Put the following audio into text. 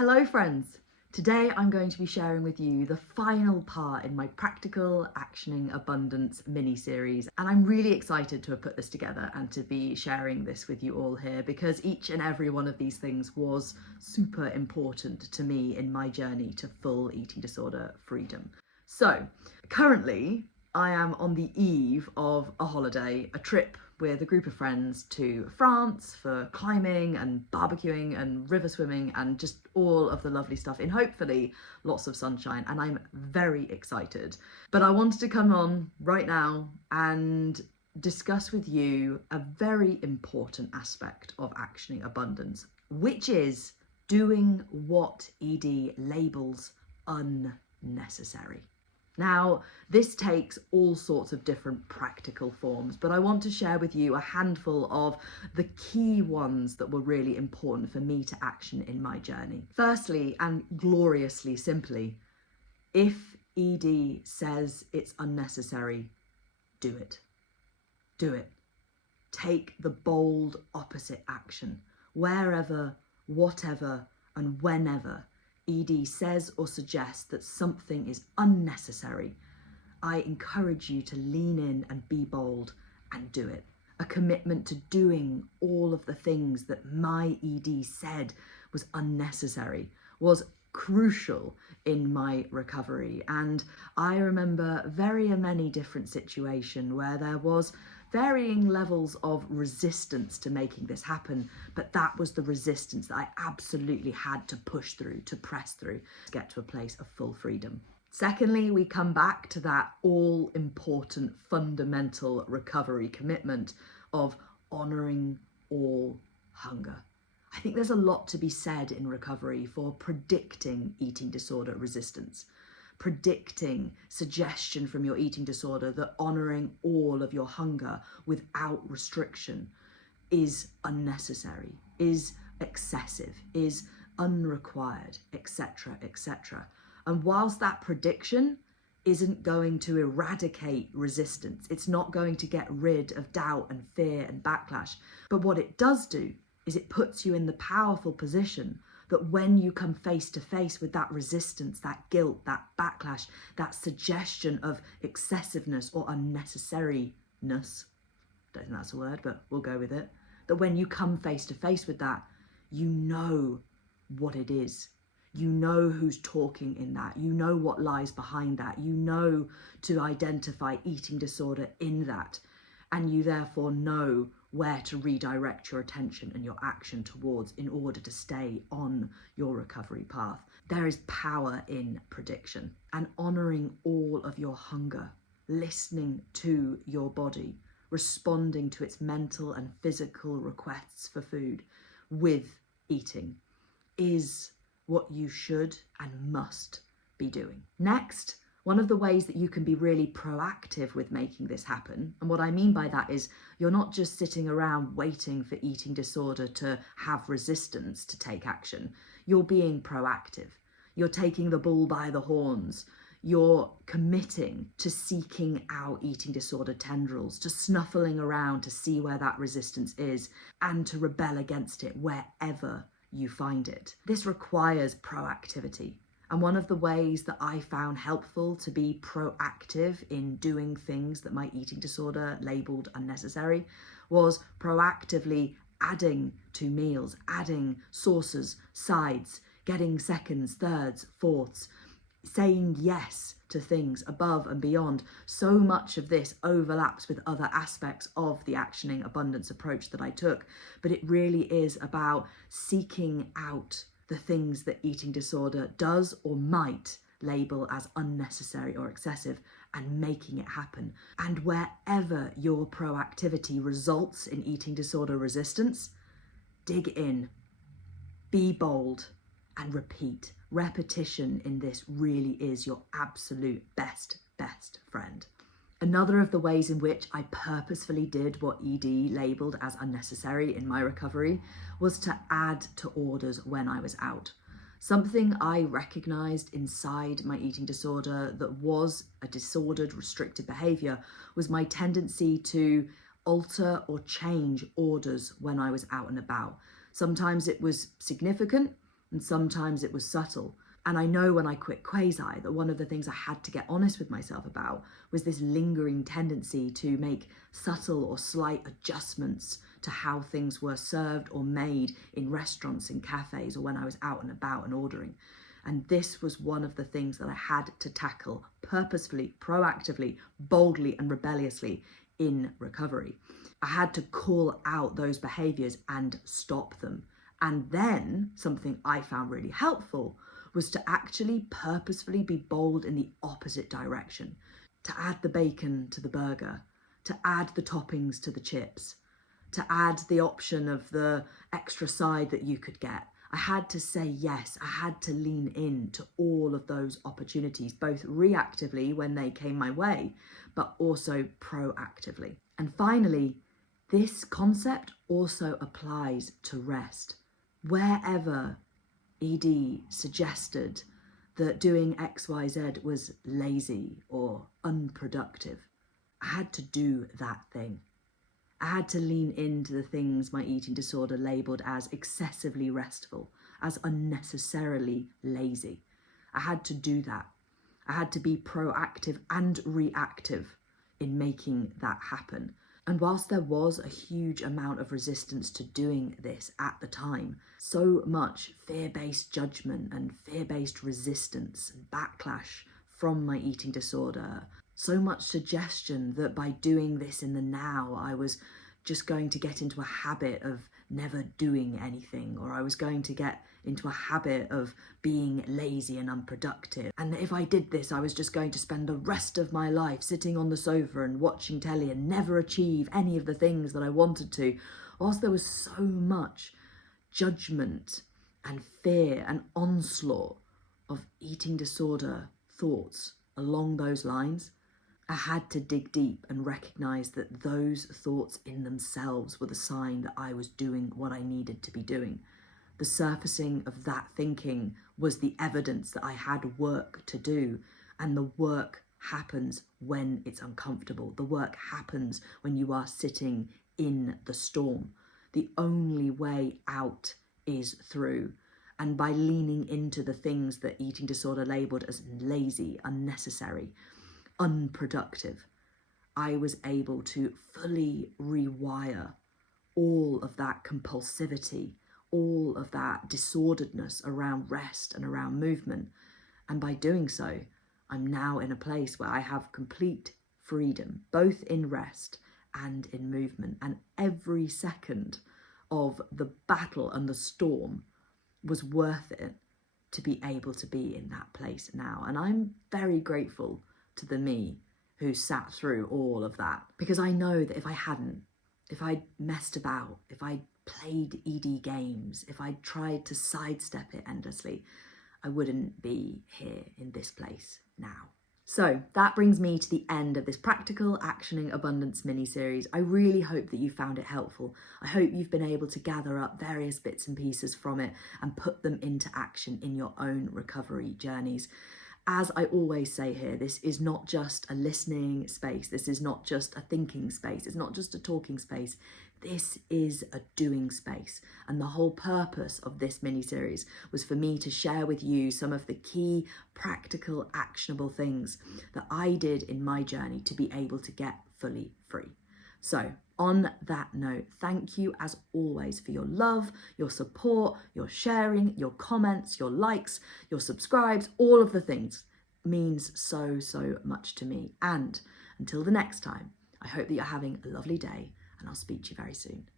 Hello friends! Today I'm going to be sharing with you the final part in my Practical Actioning Abundance mini-series, and I'm really excited to have put this together and to be sharing this with you all here because each and every one of these things was super important to me in my journey to full eating disorder freedom. So currently I am on the eve of a holiday, a trip with a group of friends to France for climbing and barbecuing and river swimming and just all of the lovely stuff in hopefully lots of sunshine, and I'm very excited. But I wanted to come on right now and discuss with you a very important aspect of actioning abundance, which is doing what ED labels unnecessary. Now, this takes all sorts of different practical forms, but I want to share with you a handful of the key ones that were really important for me to action in my journey. Firstly, and gloriously simply, if ED says it's unnecessary, do it. Do it. Take the bold opposite action. Wherever, whatever, and whenever ED says or suggests that something is unnecessary, I encourage you to lean in and be bold and do it. A commitment to doing all of the things that my ED said was unnecessary was crucial in my recovery. And I remember very many different situations where there was varying levels of resistance to making this happen, but that was the resistance that I absolutely had to push through, to press through, to get to a place of full freedom. Secondly, we come back to that all-important fundamental recovery commitment of honouring all hunger. I think there's a lot to be said in recovery for predicting eating disorder resistance, predicting suggestion from your eating disorder that honouring all of your hunger without restriction is unnecessary, is excessive, is unrequired, etc., etc. And whilst that prediction isn't going to eradicate resistance, it's not going to get rid of doubt and fear and backlash, but what it does do is it puts you in the powerful position that when you come face to face with that resistance, that guilt, that backlash, that suggestion of excessiveness or unnecessariness, don't think that's a word, but we'll go with it, that when you come face to face with that, you know what it is. You know who's talking in that. You know what lies behind that. You know to identify eating disorder in that. And you therefore know where to redirect your attention and your action towards in order to stay on your recovery path. There is power in prediction and honouring all of your hunger, listening to your body, responding to its mental and physical requests for food with eating is what you should and must be doing. Next, one of the ways that you can be really proactive with making this happen, and what I mean by that is you're not just sitting around waiting for eating disorder to have resistance to take action. You're being proactive. You're taking the bull by the horns. You're committing to seeking out eating disorder tendrils, to snuffling around to see where that resistance is and to rebel against it wherever you find it. This requires proactivity. And one of the ways that I found helpful to be proactive in doing things that my eating disorder labelled unnecessary was proactively adding to meals, adding sauces, sides, getting seconds, thirds, fourths, saying yes to things above and beyond. So much of this overlaps with other aspects of the actioning abundance approach that I took, but it really is about seeking out the things that eating disorder does or might label as unnecessary or excessive and making it happen. And wherever your proactivity results in eating disorder resistance, dig in, be bold, and repeat. Repetition in this really is your absolute best friend. Another of the ways in which I purposefully did what ED labelled as unnecessary in my recovery was to add to orders when I was out. Something I recognised inside my eating disorder that was a disordered, restricted behaviour was my tendency to alter or change orders when I was out and about. Sometimes it was significant, and sometimes it was subtle. And I know when I quit Quasi that one of the things I had to get honest with myself about was this lingering tendency to make subtle or slight adjustments to how things were served or made in restaurants, in cafes, or when I was out and about and ordering. And this was one of the things that I had to tackle purposefully, proactively, boldly, and rebelliously in recovery. I had to call out those behaviors and stop them. And then something I found really helpful was to actually purposefully be bold in the opposite direction, to add the bacon to the burger, to add the toppings to the chips, to add the option of the extra side that you could get. I had to say yes, I had to lean in to all of those opportunities, both reactively when they came my way, but also proactively. And finally, this concept also applies to rest. Wherever ED suggested that doing XYZ was lazy or unproductive, I had to do that thing. I had to lean into the things my eating disorder labelled as excessively restful, as unnecessarily lazy. I had to do that. I had to be proactive and reactive in making that happen. And whilst there was a huge amount of resistance to doing this at the time, so much fear-based judgment and fear-based resistance and backlash from my eating disorder, so much suggestion that by doing this in the now, I was just going to get into a habit of never doing anything, or I was going to get into a habit of being lazy and unproductive. And if I did this, I was just going to spend the rest of my life sitting on the sofa and watching telly and never achieve any of the things that I wanted to. Whilst there was so much judgment and fear and onslaught of eating disorder thoughts along those lines, I had to dig deep and recognise that those thoughts in themselves were the sign that I was doing what I needed to be doing. The surfacing of that thinking was the evidence that I had work to do, and the work happens when it's uncomfortable. The work happens when you are sitting in the storm. The only way out is through. And by leaning into the things that eating disorder labelled as lazy, unnecessary, unproductive, I was able to fully rewire all of that compulsivity, all of that disorderedness around rest and around movement. And by doing so, I'm now in a place where I have complete freedom, both in rest and in movement. And every second of the battle and the storm was worth it to be able to be in that place now. And I'm very grateful to the me who sat through all of that, because I know that if I hadn't, if I'd messed about, if I'd played ED games, if I'd tried to sidestep it endlessly, I wouldn't be here in this place now. So that brings me to the end of this Practical Actioning Abundance mini-series. I really hope that you found it helpful. I hope you've been able to gather up various bits and pieces from it and put them into action in your own recovery journeys. As I always say here, this is not just a listening space. This is not just a thinking space. It's not just a talking space. This is a doing space. And the whole purpose of this mini-series was for me to share with you some of the key, practical, actionable things that I did in my journey to be able to get fully free. So on that note, thank you as always for your love, your support, your sharing, your comments, your likes, your subscribes, all of the things means so, so much to me. And until the next time, I hope that you're having a lovely day, and I'll speak to you very soon.